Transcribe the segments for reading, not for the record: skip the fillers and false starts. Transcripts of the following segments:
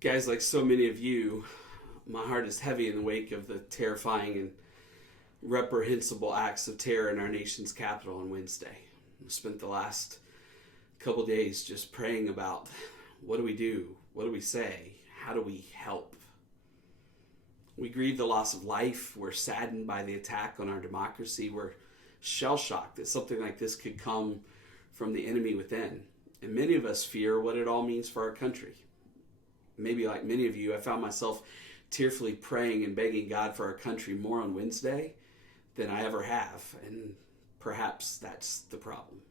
Guys, like so many of you, my heart is heavy in the wake of the terrifying and reprehensible acts of terror in our nation's capital on Wednesday. I spent the last couple days just praying about what do we do? What do we say? How do we help? We grieve the loss of life. We're saddened by the attack on our democracy. We're shell shocked that something like this could come from the enemy within. And many of us fear what it all means for our country. Maybe like many of you, I found myself tearfully praying and begging God for our country more on Wednesday than I ever have. And perhaps that's the problem.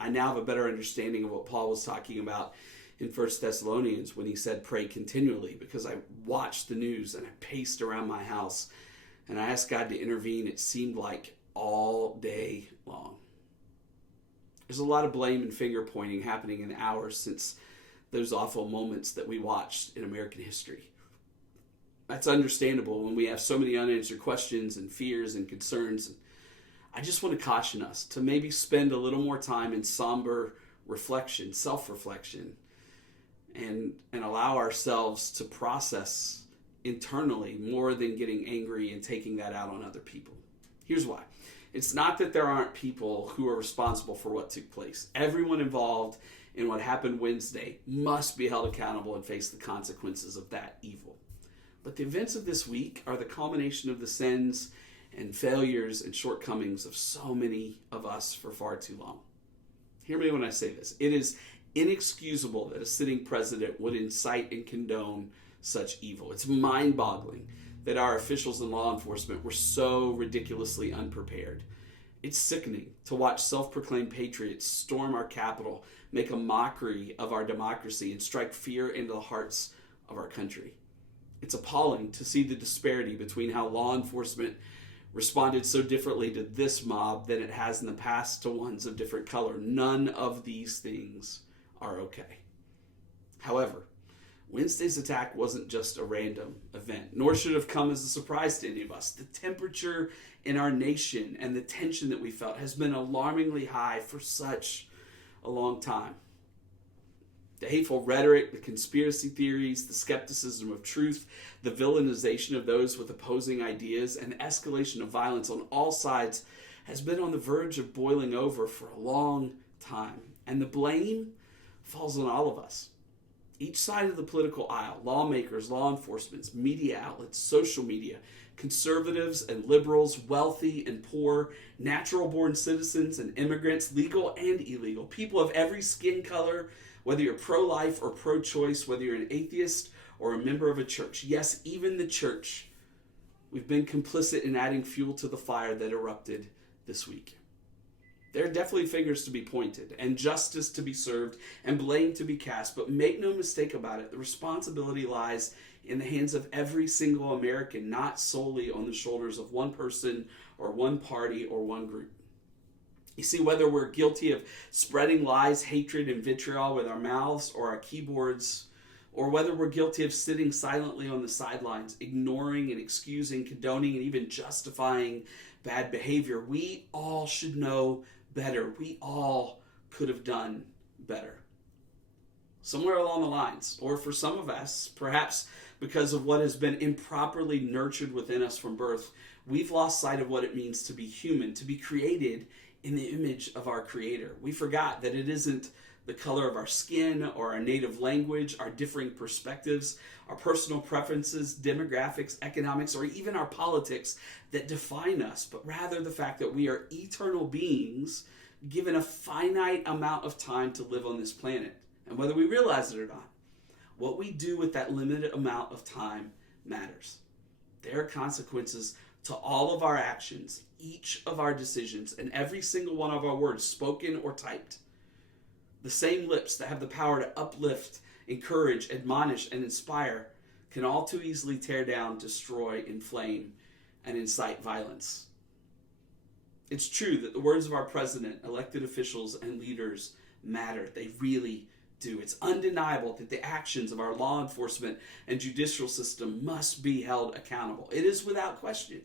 I now have a better understanding of what Paul was talking about in 1 Thessalonians when he said pray continually, because I watched the news and I paced around my house and I asked God to intervene. It seemed like all day long. There's a lot of blame and finger pointing happening in hours since those awful moments that we watched in American history. That's understandable when we have so many unanswered questions and fears and concerns. I just want to caution us to maybe spend a little more time in somber reflection, self-reflection, and allow ourselves to process internally more than getting angry and taking that out on other people. Here's why. It's not that there aren't people who are responsible for what took place. Everyone involved in what happened Wednesday must be held accountable and face the consequences of that evil. But the events of this week are the culmination of the sins and failures and shortcomings of so many of us for far too long. Hear me when I say this. It is inexcusable that a sitting president would incite and condone such evil. It's mind-boggling that our officials and law enforcement were so ridiculously unprepared. It's sickening to watch self-proclaimed patriots storm our Capitol, make a mockery of our democracy, and strike fear into the hearts of our country. It's appalling to see the disparity between how law enforcement responded so differently to this mob than it has in the past to ones of different color. None of these things are okay. However, Wednesday's attack wasn't just a random event, nor should it have come as a surprise to any of us. The temperature in our nation and the tension that we felt has been alarmingly high for such a long time. The hateful rhetoric, the conspiracy theories, the skepticism of truth, the villainization of those with opposing ideas, and the escalation of violence on all sides has been on the verge of boiling over for a long time. And the blame falls on all of us. Each side of the political aisle, lawmakers, law enforcement, media outlets, social media, conservatives and liberals, wealthy and poor, natural-born citizens and immigrants, legal and illegal, people of every skin color, whether you're pro-life or pro-choice, whether you're an atheist or a member of a church. Yes, even the church. We've been complicit in adding fuel to the fire that erupted this week. There are definitely fingers to be pointed and justice to be served and blame to be cast, but make no mistake about it, the responsibility lies in the hands of every single American, not solely on the shoulders of one person or one party or one group. You see, whether we're guilty of spreading lies, hatred, and vitriol with our mouths or our keyboards, or whether we're guilty of sitting silently on the sidelines, ignoring and excusing, condoning, and even justifying bad behavior, we all should know better. We all could have done better. Somewhere along the lines, or for some of us, perhaps because of what has been improperly nurtured within us from birth, we've lost sight of what it means to be human, to be created in the image of our Creator. We forgot that it isn't the color of our skin or our native language, our differing perspectives, our personal preferences, demographics, economics, or even our politics that define us, but rather the fact that we are eternal beings given a finite amount of time to live on this planet. And whether we realize it or not, what we do with that limited amount of time matters. There are consequences to all of our actions, each of our decisions, and every single one of our words, spoken or typed. The same lips that have the power to uplift, encourage, admonish, and inspire can all too easily tear down, destroy, inflame, and incite violence. It's true that the words of our president, elected officials, and leaders matter. They really do. It's undeniable that the actions of our law enforcement and judicial system must be held accountable. It is without question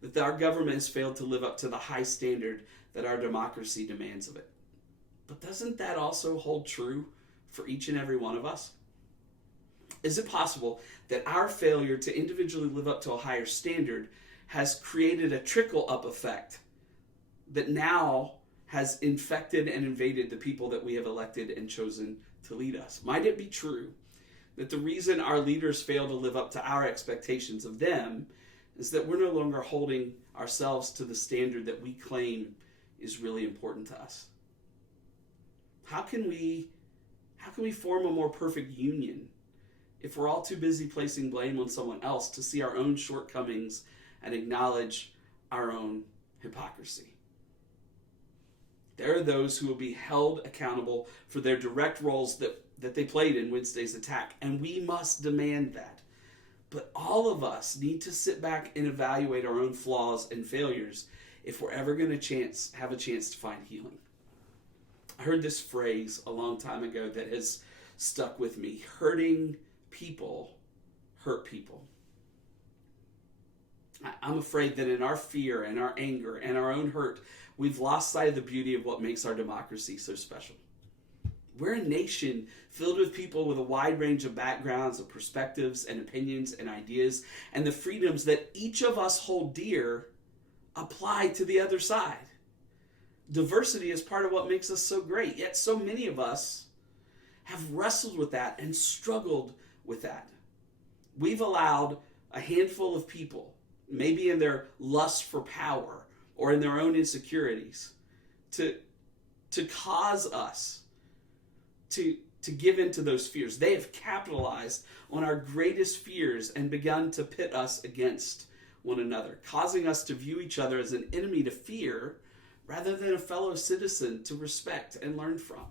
that our government has failed to live up to the high standard that our democracy demands of it. But doesn't that also hold true for each and every one of us? Is it possible that our failure to individually live up to a higher standard has created a trickle-up effect that now has infected and invaded the people that we have elected and chosen to lead us? Might it be true that the reason our leaders fail to live up to our expectations of them is that we're no longer holding ourselves to the standard that we claim is really important to us? How can we form a more perfect union if we're all too busy placing blame on someone else to see our own shortcomings and acknowledge our own hypocrisy? There are those who will be held accountable for their direct roles that they played in Wednesday's attack, and we must demand that. But all of us need to sit back and evaluate our own flaws and failures if we're ever going to have a chance to find healing. I heard this phrase a long time ago that has stuck with me. Hurting people hurt people. I'm afraid that in our fear and our anger and our own hurt, we've lost sight of the beauty of what makes our democracy so special. We're a nation filled with people with a wide range of backgrounds, of perspectives and opinions and ideas, and the freedoms that each of us hold dear apply to the other side. Diversity is part of what makes us so great, yet so many of us have wrestled with that and struggled with that. We've allowed a handful of people, maybe in their lust for power or in their own insecurities, to cause us to give into those fears. They have capitalized on our greatest fears and begun to pit us against one another, causing us to view each other as an enemy to fear rather than a fellow citizen to respect and learn from.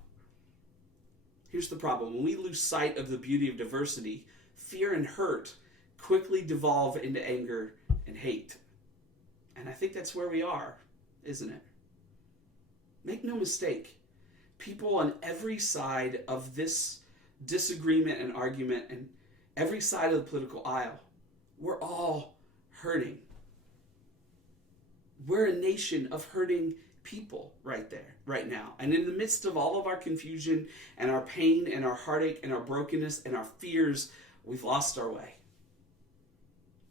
Here's the problem. When we lose sight of the beauty of diversity, fear and hurt quickly devolve into anger and hate. And I think that's where we are, isn't it? Make no mistake, people on every side of this disagreement and argument and every side of the political aisle, we're all hurting. We're a nation of hurting people right now. And in the midst of all of our confusion and our pain and our heartache and our brokenness and our fears, we've lost our way.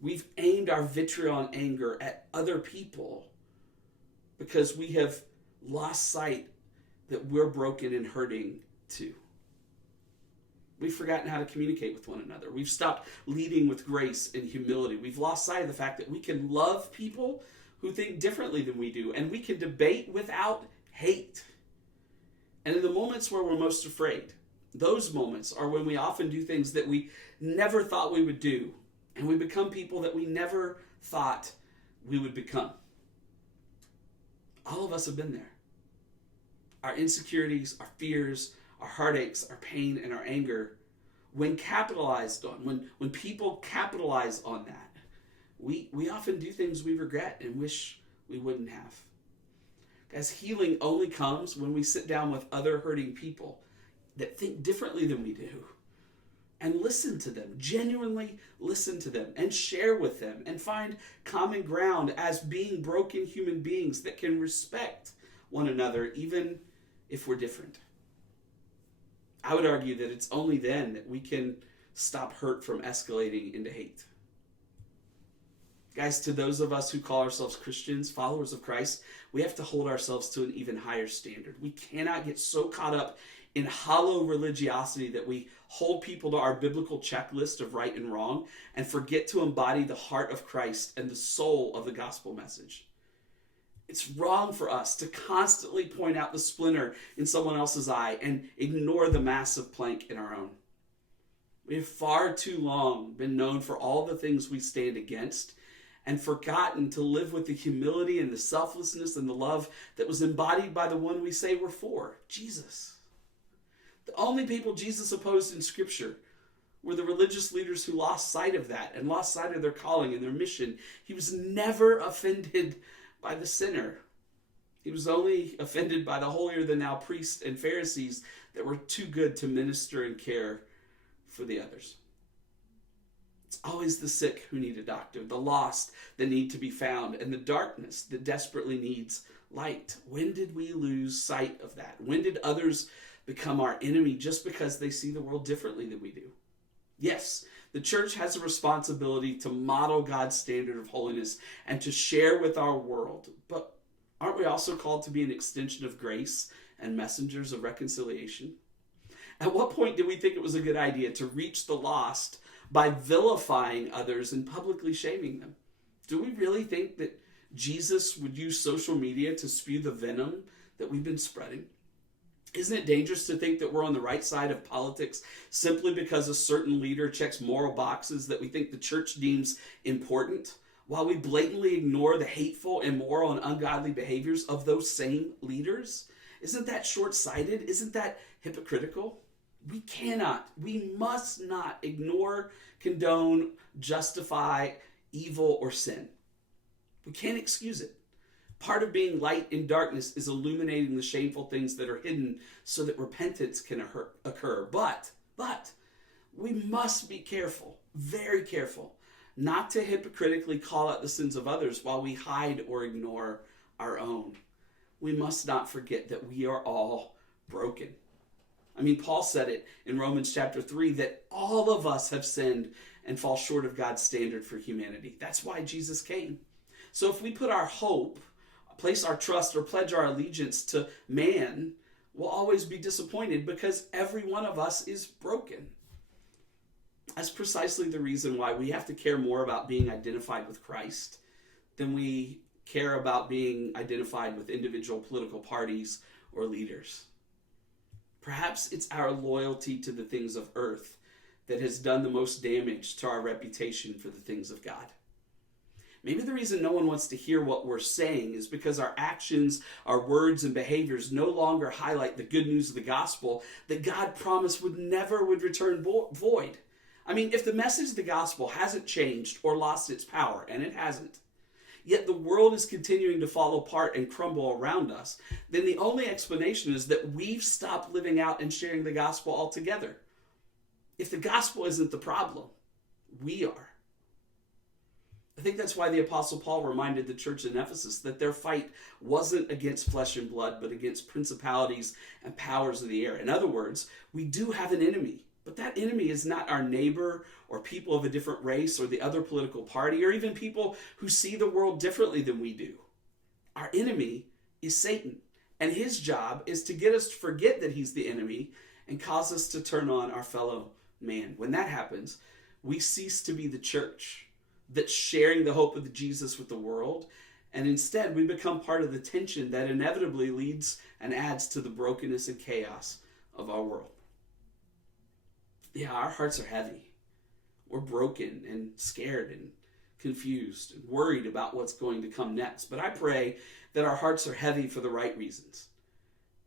We've aimed our vitriol and anger at other people because we have lost sight that we're broken and hurting too. We've forgotten how to communicate with one another. We've stopped leading with grace and humility. We've lost sight of the fact that we can love people who think differently than we do, and we can debate without hate. And in the moments where we're most afraid, those moments are when we often do things that we never thought we would do, and we become people that we never thought we would become. All of us have been there. Our insecurities, our fears, our heartaches, our pain, and our anger, when capitalized on, when people capitalize on that, we often do things we regret and wish we wouldn't have. Guys, healing only comes when we sit down with other hurting people that think differently than we do and listen to them, genuinely listen to them and share with them and find common ground as being broken human beings that can respect one another even if we're different. I would argue that it's only then that we can stop hurt from escalating into hate. Guys, to those of us who call ourselves Christians, followers of Christ, we have to hold ourselves to an even higher standard. We cannot get so caught up in hollow religiosity that we hold people to our biblical checklist of right and wrong and forget to embody the heart of Christ and the soul of the gospel message. It's wrong for us to constantly point out the splinter in someone else's eye and ignore the massive plank in our own. We have far too long been known for all the things we stand against and forgotten to live with the humility and the selflessness and the love that was embodied by the one we say we're for, Jesus. The only people Jesus opposed in Scripture were the religious leaders who lost sight of that and lost sight of their calling and their mission. He was never offended by the sinner. He was only offended by the holier-than-thou priests and Pharisees that were too good to minister and care for the others. It's always the sick who need a doctor, the lost that need to be found, and the darkness that desperately needs light. When did we lose sight of that? When did others become our enemy just because they see the world differently than we do? Yes, the church has a responsibility to model God's standard of holiness and to share with our world. But aren't we also called to be an extension of grace and messengers of reconciliation? At what point did we think it was a good idea to reach the lost by vilifying others and publicly shaming them? Do we really think that Jesus would use social media to spew the venom that we've been spreading? Isn't it dangerous to think that we're on the right side of politics simply because a certain leader checks moral boxes that we think the church deems important, while we blatantly ignore the hateful, immoral, and ungodly behaviors of those same leaders? Isn't that short-sighted? Isn't that hypocritical? We must not ignore, condone, justify evil or sin. We can't excuse it. Part of being light in darkness is illuminating the shameful things that are hidden so that repentance can occur. But we must be careful, very careful, not to hypocritically call out the sins of others while we hide or ignore our own. We must not forget that we are all broken. I mean, Paul said it in Romans chapter 3 that all of us have sinned and fall short of God's standard for humanity. That's why Jesus came. So if we put our hope, place our trust, or pledge our allegiance to man, we'll always be disappointed because every one of us is broken. That's precisely the reason why we have to care more about being identified with Christ than we care about being identified with individual political parties or leaders. Perhaps it's our loyalty to the things of earth that has done the most damage to our reputation for the things of God. Maybe the reason no one wants to hear what we're saying is because our actions, our words, and behaviors no longer highlight the good news of the gospel that God promised would return void. I mean, if the message of the gospel hasn't changed or lost its power, and it hasn't, yet the world is continuing to fall apart and crumble around us, then the only explanation is that we've stopped living out and sharing the gospel altogether. If the gospel isn't the problem, we are. I think that's why the Apostle Paul reminded the church in Ephesus that their fight wasn't against flesh and blood, but against principalities and powers of the air. In other words, we do have an enemy, but that enemy is not our neighbor or people of a different race or the other political party or even people who see the world differently than we do. Our enemy is Satan, and his job is to get us to forget that he's the enemy and cause us to turn on our fellow man. When that happens, we cease to be the church that's sharing the hope of Jesus with the world, and instead we become part of the tension that inevitably leads and adds to the brokenness and chaos of our world. Yeah, our hearts are heavy. We're broken and scared and confused and worried about what's going to come next. But I pray that our hearts are heavy for the right reasons.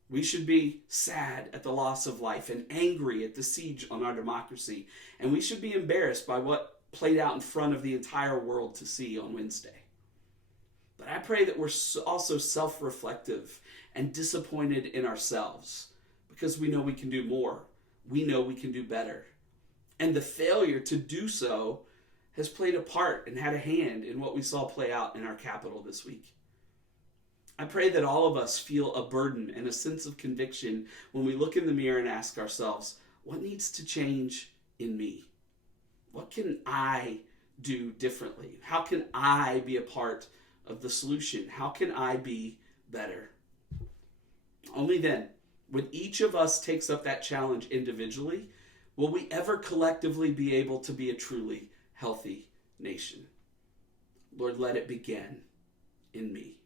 We should be sad at the loss of life and angry at the siege on our democracy. And we should be embarrassed by what played out in front of the entire world to see on Wednesday. But I pray that we're also self-reflective and disappointed in ourselves because we know we can do more. We know we can do better. And the failure to do so has played a part and had a hand in what we saw play out in our capital this week. I pray that all of us feel a burden and a sense of conviction when we look in the mirror and ask ourselves, what needs to change in me? What can I do differently? How can I be a part of the solution? How can I be better? Only then, when each of us takes up that challenge individually, will we ever collectively be able to be a truly healthy nation. Lord, let it begin in me.